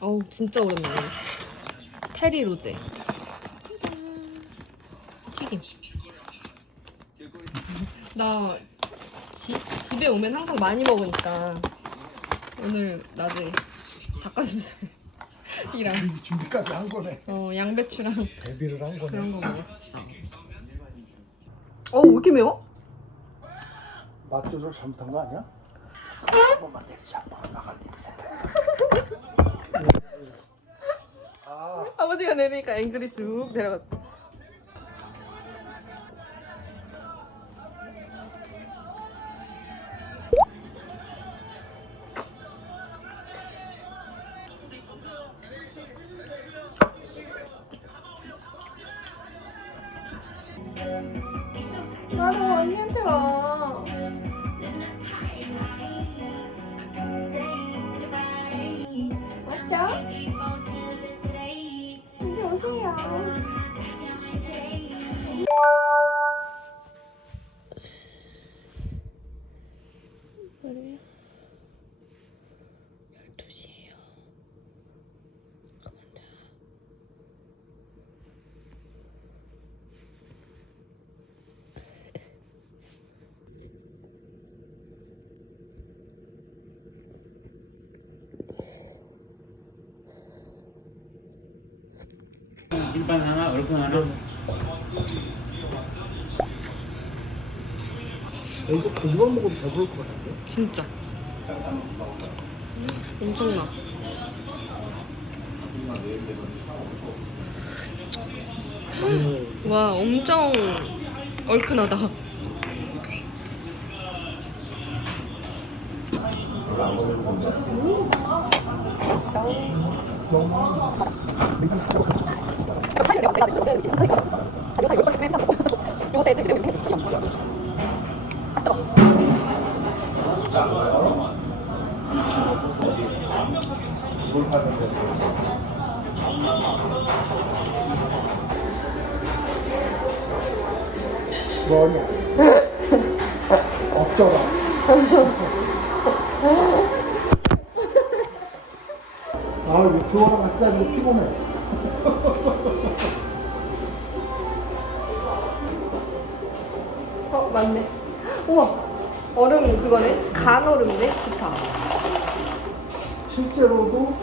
어우 진짜 오랜만에 테리 로제. 튀김. 나 지, 집에 오면 항상 많이 먹으니까 오늘 낮에 닭가슴살 이랑 미리 준비까지 한 거네. 어, 양배추랑 대비를 한 거네. 그런 거 먹었어 어왜 이렇게 매워? 맛 조절 잘못한 거 아니야? 잠깐 한 번만 내리자. 아빠가 나갈 일이 생겼다. 아, 아버지가 내리니까 앵글이 쑥 내려갔어 그래요? 12시에요. 그만 자. 김밥 하나, 얼큰 하나. 이거 고기만 먹어도 배부를 것 같은데? 진짜. 엄청나. 와, 엄청 얼큰하다. 뭐 없더라. 아, 유튜버랑 같이 다니고 피곤해. 어, 맞네. 우와. 얼음 그거네? 간 얼음이네? 좋다. 실제로도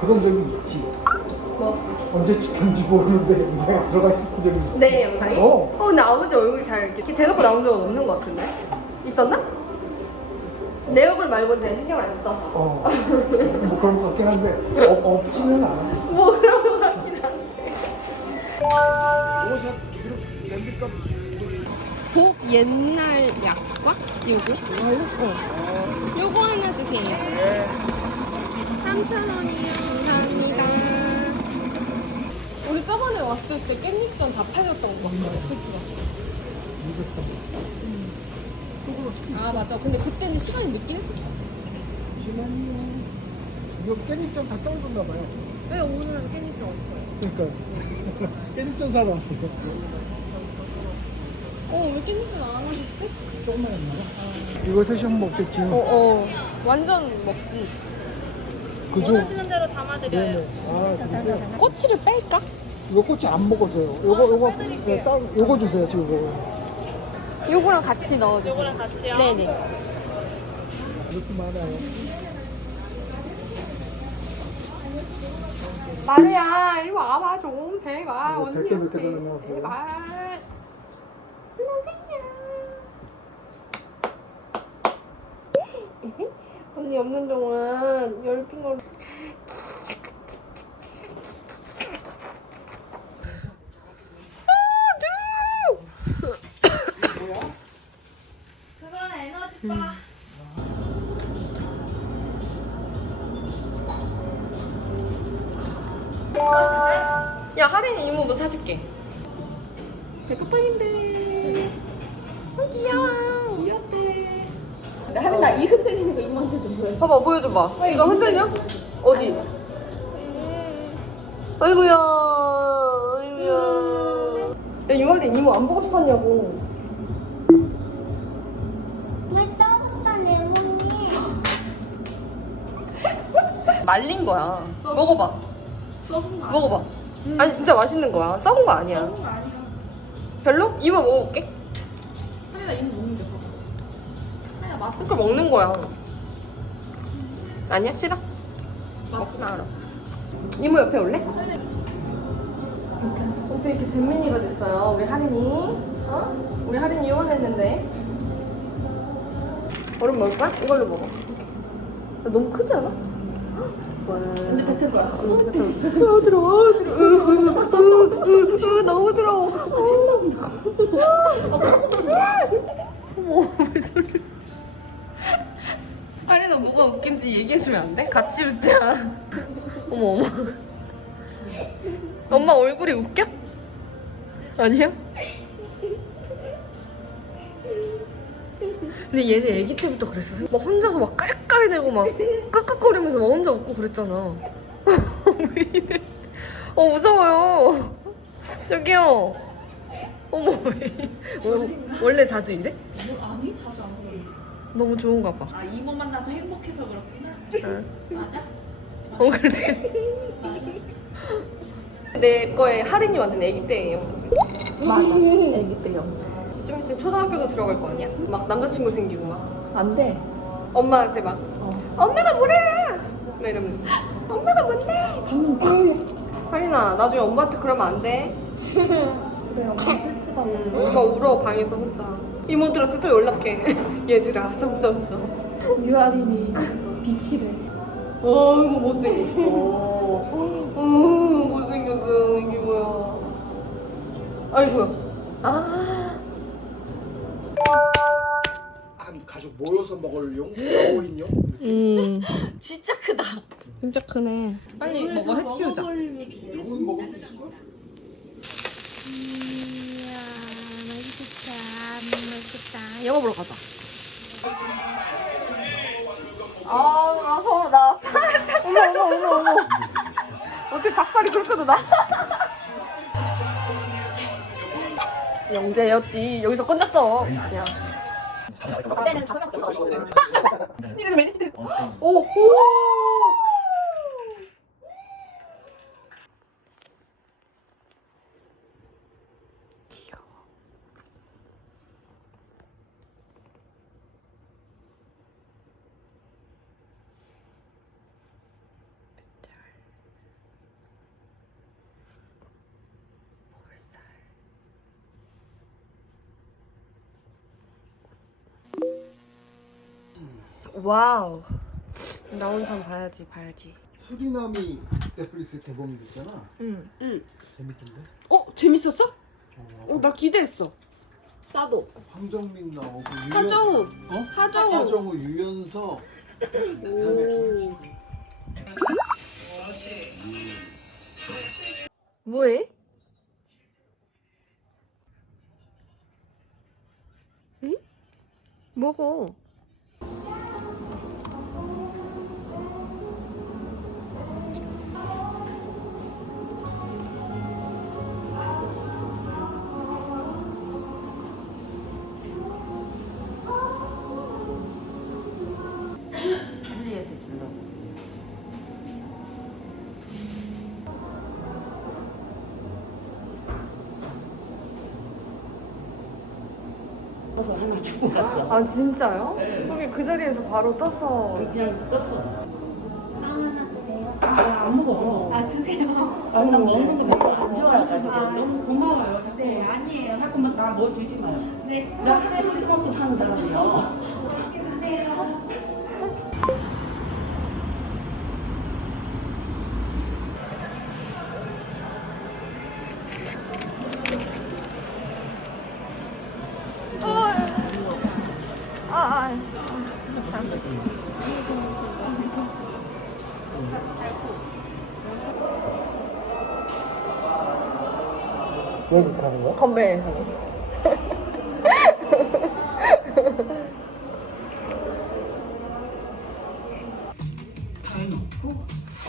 그런 적이? 언제 찍혔는지 모르는데 영상에 들어가 있었던 적이 있지. 내 영상이? 어. 어, 근데 아버지 얼굴이 잘 이렇게 대놓고 나온 적은 없는 것 같은데? 있었나? 내 얼굴 말고 제가 신경 안 써서. 어. 뭐 그런 것 같긴 한데, 어, 없지는 않아. 뭐 그런 것 같긴 한데. 오샷, 이렇게 냄비값. 복 옛날 약과? 요거? 어. 요거 하나 주세요. 3,000원이요. 감사합니다. 우리 저번에 왔을 때 깻잎전 다 팔렸던 거 같아요. 그치, 맞지? 아, 맞아. 근데 그때는 시간이 늦긴 했었어. 잠시만요. 이거 깻잎전 다 떨어졌나 봐요. 왜 오늘은 깻잎전 없어요? 그러니까 깻잎전 사러 왔어요. 어, 왜 깻잎전 안 하셨지? 조금만 했나? 이거 셋이 한번 먹겠지. 어, 어. 완전 먹지. 그죠? 원하시는 대로 담아드려요. 네네. 아, 꼬치를 뺄까? 이거 꼬치 안 먹어서요. 요거 요거 네, 따, 요거 주세요 지금 요거. 요거랑 같이 넣어주세요. 요거랑 같이요? 네네. 이렇게 많아요. 마루야, 이리 와봐 좀 제발 이거 언니. 댓글 몇개 달라면 제발. 일로 오세요. 언니 없는 동안 열핀 걸. 그건 에너지바. 야 할인이 이모 뭐 사줄게. 배고파인데. 어 귀여워. 귀엽대. 할인아 이 흔들리는 거 이모한테 좀 보여줘. 봐봐 보여줘봐. 이거 흔들려? 어디? 아이고야. 아이고야. 이 말이 이모 안 보고 싶었냐고. 왜 따뜻한 레몬이? 말린 거야. 먹어봐. 먹어봐. 아니 진짜 맛있는 거야. 썩은 거 아니야. 거 아니야. 별로? 이모 먹어볼게. 하리나 이모 먹는데 봐봐. 하리나 맛 그러니까 먹는 거야. 아니야 싫어. 먹지 알아. 이모 옆에 올래? 어떻게 이렇게 잼민이가 됐어요? 우리 하린이. 어? 우리 하린이 이혼했는데. 얼음 먹을 거야? 이걸로 먹어. 야, 너무 크지 않아? 이제 뱉을 거야. 어, 들어와 들어와 들어와 으으 으 너무 들어워 어머 왜 저래 아니 너 뭐가 웃긴지 얘기해주면 안 돼? 같이 웃자 어머 어머 엄마 얼굴이 웃겨? 아니야? 근데 얘네 애기 때부터 그랬어. 막 혼자서 막 깔깔대고 막 깍깍거리면서 막 혼자 웃고 그랬잖아. 왜 이래? 어 무서워요. 저기요. 어머 왜? 원- 원래 자주 이래? 뭐 아니 자주 안 그래. 너무 좋은가 봐. 아 이모 만나서 행복해서 그렇구나. 응. 맞아? 어 그래. 맞아. 내 거에 할인이 완전 애기 때예요. 맞아. 애기 때요. 좀 있으면 초등학교도 들어갈 거 아니야? 막 남자친구 생기고 막. 안 돼. 엄마한테 막 엄마가 뭐래? 막 이러면서 엄마가 뭔데? 방금 하린아 나중에 엄마한테 그러면 안 돼. 그래 엄마 슬프다. 응, 엄마 울어 방에서 혼자. 이모들한테 또 연락해. 얘들아 점점점. 유아린이 비키래. 어이구 못생겼어. 어 못생겼어 이게 뭐야? 아이고야. 아. 한 가족 모여서 먹을 용, 4인용 음. 진짜 크다. 진짜 크네. 빨리 먹어 해치우자. 수 있어? 이야, 맛있겠다. 맛있겠다. 영화 보러 가자. 아 나서 나 어머 어머 어머 어머. 어떻게 닭발이 그렇게 도 나? 영재였지. 여기서 끝났어. 그냥. 이름이 매니시 됐어. 오, 오. 와우. 나온 선 봐야지, 봐야지. 수리남이 넷플릭스에 개봉이 됐잖아 응. 응. 재밌던데? 어, 재밌었어? 어, 어, 나 기대했어. 나도. 황정민 나오고 유연- 하정우. 어? 하정우. 하정우 유연석 그다음에 조지 뭐해? 응? 먹어. 아 진짜요? 거기 그 자리에서 바로 떠서 안 먹어. 아 드세요. 아, 나 먹는 거 별로 안 좋아해가지고 아. 너무 고마워요. 자꾸, 네 아니에요. 자꾸만 나뭐 주지 마요. 네 나 하나에 한 먹고 사는 사람이요. 맛있게 드세요. 왜 그렇게 하는 거야? 건배해서.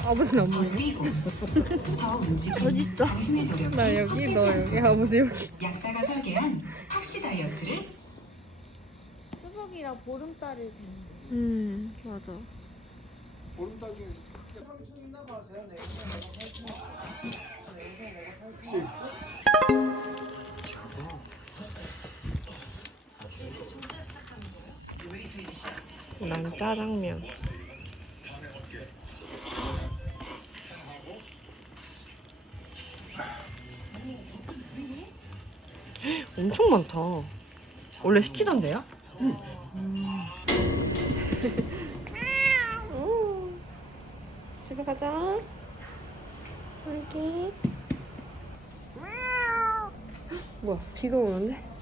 아버지 안 보이네. 뛰고 더 움직이는 어딨어? 당신의 노력이 나 여기, 너 여기, 아버지 여기. 약사가 설계한 확시 다이어트를 추석이라 보름달을 뵙는 음, 맞아. 보름달 중에 삼촌 있나 봐세요. 내 영상 내가 살짝. 내 영상 내가? 난 짜장면. 엄청 많다. 원래 시키던데요? 응. 집에 가자. 여기. 뭐야, 비가 오는데?